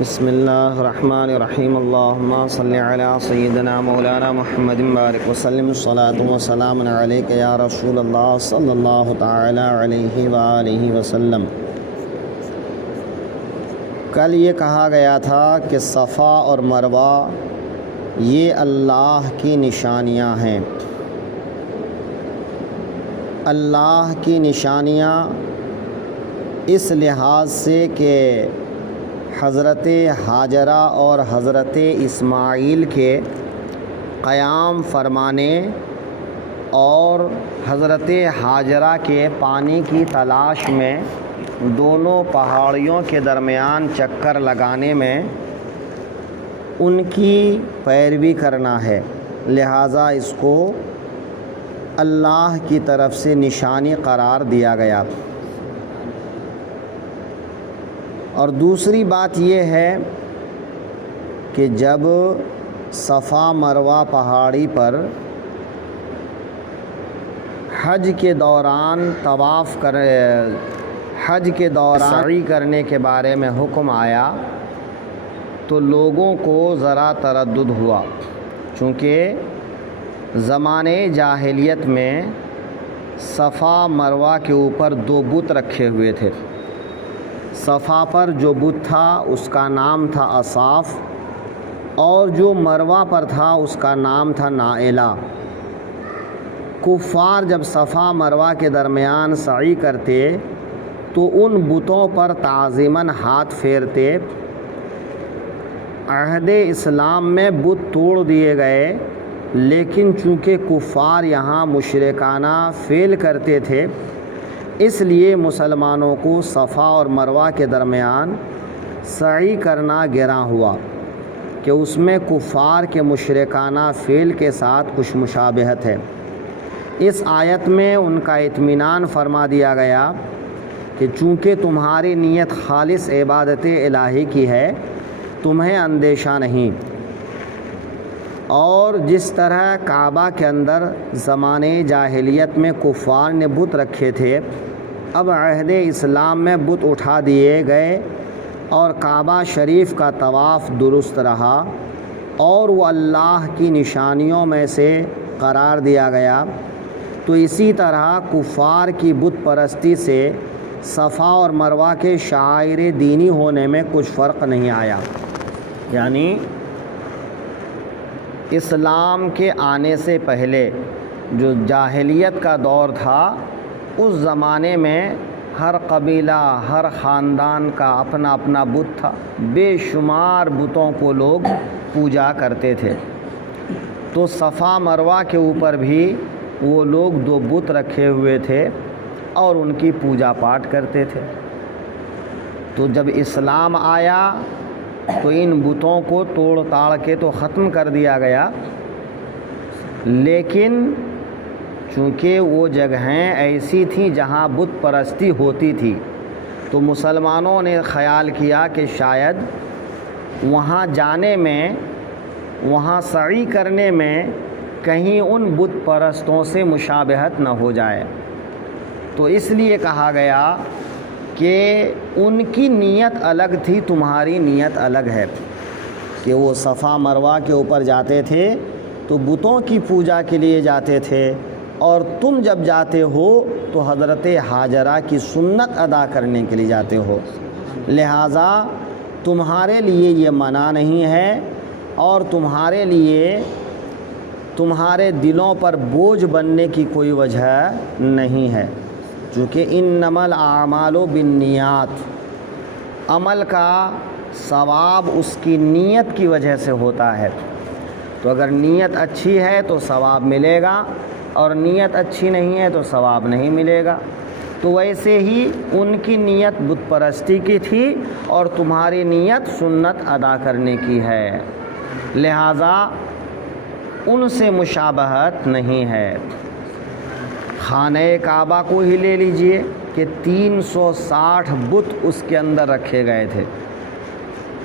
بسم اللہ الرحمن الرحیم اللہم صلی علی سیدنا مولانا محمد بارک وسلم الصلاۃ والسلام علیک یا رسول اللہ صلی اللہ تعالی علیہ وآلہ وسلم۔ کل یہ کہا گیا تھا کہ صفا اور مروہ یہ اللہ کی نشانیاں ہیں۔ اللہ کی نشانیاں اس لحاظ سے کہ حضرت ہاجرہ اور حضرت اسماعیل کے قیام فرمانے اور حضرت ہاجرہ کے پانی کی تلاش میں دونوں پہاڑیوں کے درمیان چکر لگانے میں ان کی پیروی کرنا ہے، لہٰذا اس کو اللہ کی طرف سے نشانی قرار دیا گیا۔ اور دوسری بات یہ ہے کہ جب صفا مروہ پہاڑی پر حج کے دوران سعی کرنے کے بارے میں حکم آیا تو لوگوں کو ذرا تردد ہوا، چونکہ زمانے جاہلیت میں صفا مروہ کے اوپر دو بت رکھے ہوئے تھے۔ صفا پر جو بت تھا اس کا نام تھا اصاف، اور جو مروہ پر تھا اس کا نام تھا نائلہ۔ کفار جب صفا مروہ کے درمیان سعی کرتے تو ان بتوں پر تعظیماً ہاتھ پھیرتے۔ عہد اسلام میں بت توڑ دیے گئے، لیکن چونکہ کفار یہاں مشرکانہ فعل کرتے تھے، اس لیے مسلمانوں کو صفا اور مروہ کے درمیان سعی کرنا گراں ہوا کہ اس میں کفار کے مشرکانہ فعل کے ساتھ کچھ مشابہت ہے۔ اس آیت میں ان کا اطمینان فرما دیا گیا کہ چونکہ تمہاری نیت خالص عبادت الہی کی ہے، تمہیں اندیشہ نہیں۔ اور جس طرح کعبہ کے اندر زمانے جاہلیت میں کفار نے بت رکھے تھے، اب عہد اسلام میں بت اٹھا دیے گئے اور کعبہ شریف کا طواف درست رہا اور وہ اللہ کی نشانیوں میں سے قرار دیا گیا، تو اسی طرح کفار کی بت پرستی سے صفا اور مروہ کے شعائر دینی ہونے میں کچھ فرق نہیں آیا۔ یعنی اسلام کے آنے سے پہلے جو جاہلیت کا دور تھا، اس زمانے میں ہر قبیلہ ہر خاندان کا اپنا اپنا بت تھا، بے شمار بتوں کو لوگ پوجا کرتے تھے۔ تو صفا مروہ کے اوپر بھی وہ لوگ دو بت رکھے ہوئے تھے اور ان کی پوجا پاٹ کرتے تھے۔ تو جب اسلام آیا تو ان بتوں کو توڑ تاڑ کے تو ختم کر دیا گیا، لیکن چونکہ وہ جگہیں ایسی تھیں جہاں بت پرستی ہوتی تھی، تو مسلمانوں نے خیال کیا کہ شاید وہاں جانے میں، وہاں سعی کرنے میں کہیں ان بت پرستوں سے مشابہت نہ ہو جائے، تو اس لیے کہا گیا کہ ان کی نیت الگ تھی، تمہاری نیت الگ ہے، کہ وہ صفا مروہ کے اوپر جاتے تھے تو بتوں کی پوجا کے لیے جاتے تھے، اور تم جب جاتے ہو تو حضرت ہاجرہ کی سنت ادا کرنے کے لیے جاتے ہو، لہٰذا تمہارے لیے یہ منع نہیں ہے اور تمہارے لیے تمہارے دلوں پر بوجھ بننے کی کوئی وجہ نہیں ہے، چونکہ انما الاعمال بالنیات، عمل کا ثواب اس کی نیت کی وجہ سے ہوتا ہے۔ تو اگر نیت اچھی ہے تو ثواب ملے گا، اور نیت اچھی نہیں ہے تو ثواب نہیں ملے گا۔ تو ویسے ہی ان کی نیت بت پرستی کی تھی اور تمہاری نیت سنت ادا کرنے کی ہے، لہٰذا ان سے مشابہت نہیں ہے۔ خانہ کعبہ کو ہی لے لیجئے کہ 360 بت اس کے اندر رکھے گئے تھے،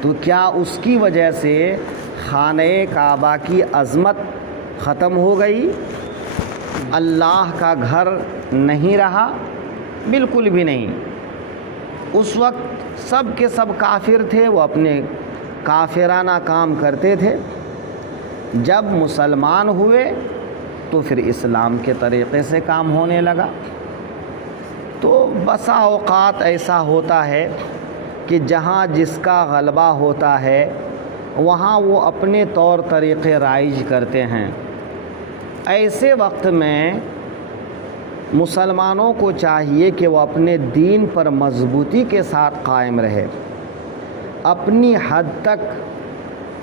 تو کیا اس کی وجہ سے خانہ کعبہ کی عظمت ختم ہو گئی؟ اللہ کا گھر نہیں رہا؟ بالکل بھی نہیں۔ اس وقت سب کے سب کافر تھے، وہ اپنے کافرانہ کام کرتے تھے، جب مسلمان ہوئے تو پھر اسلام کے طریقے سے کام ہونے لگا۔ تو بسا اوقات ایسا ہوتا ہے کہ جہاں جس کا غلبہ ہوتا ہے وہاں وہ اپنے طور طریقے رائج کرتے ہیں۔ ایسے وقت میں مسلمانوں کو چاہیے کہ وہ اپنے دین پر مضبوطی کے ساتھ قائم رہے، اپنی حد تک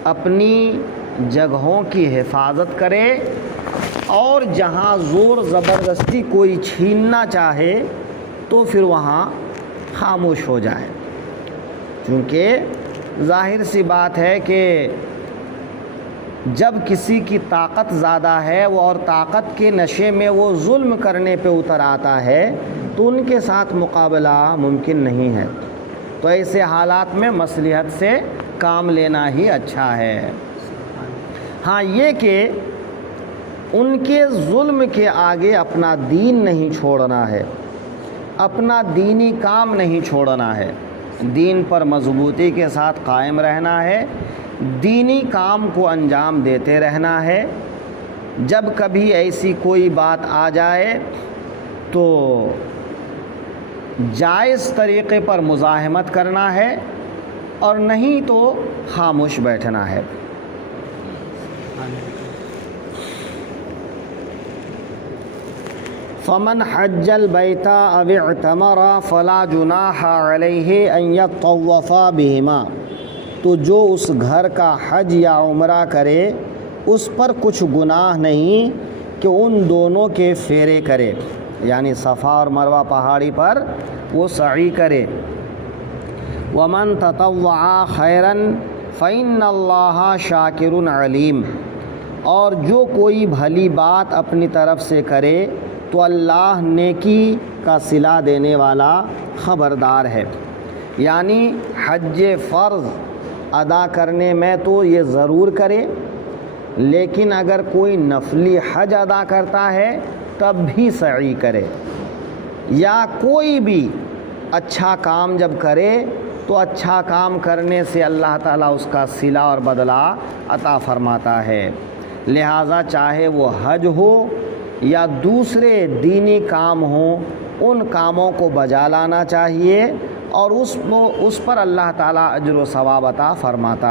اپنی جگہوں کی حفاظت کرے، اور جہاں زور زبردستی کوئی چھیننا چاہے تو پھر وہاں خاموش ہو جائے، چونکہ ظاہر سی بات ہے کہ جب کسی کی طاقت زیادہ ہے وہ اور طاقت کے نشے میں وہ ظلم کرنے پہ اتر آتا ہے تو ان کے ساتھ مقابلہ ممکن نہیں ہے۔ تو ایسے حالات میں مصلحت سے کام لینا ہی اچھا ہے۔ ہاں یہ کہ ان کے ظلم کے آگے اپنا دین نہیں چھوڑنا ہے، اپنا دینی کام نہیں چھوڑنا ہے، دین پر مضبوطی کے ساتھ قائم رہنا ہے، دینی کام کو انجام دیتے رہنا ہے۔ جب کبھی ایسی کوئی بات آ جائے تو جائز طریقے پر مزاحمت کرنا ہے، اور نہیں تو خاموش بیٹھنا ہے۔ فمن حج البیت او اعتمر فلا جناح علیہ ان یطوف بہما، تو جو اس گھر کا حج یا عمرہ کرے اس پر کچھ گناہ نہیں کہ ان دونوں کے پھیرے کرے، یعنی صفا اور مروہ پہاڑی پر وہ سعی کرے۔ ومن تطوع خیرا فإن اللہ شاکر علیم، اور جو کوئی بھلی بات اپنی طرف سے کرے تو اللہ نیکی کا صلہ دینے والا خبردار ہے۔ یعنی حج فرض ادا کرنے میں تو یہ ضرور کرے، لیکن اگر کوئی نفلی حج ادا کرتا ہے تب بھی سعی کرے، یا کوئی بھی اچھا کام جب کرے تو اچھا کام کرنے سے اللہ تعالیٰ اس کا صلہ اور بدلہ عطا فرماتا ہے۔ لہٰذا چاہے وہ حج ہو یا دوسرے دینی کام ہوں، ان کاموں کو بجا لانا چاہیے، اور اس پر اللہ تعالیٰ اجر و ثواب عطا فرماتا ہے۔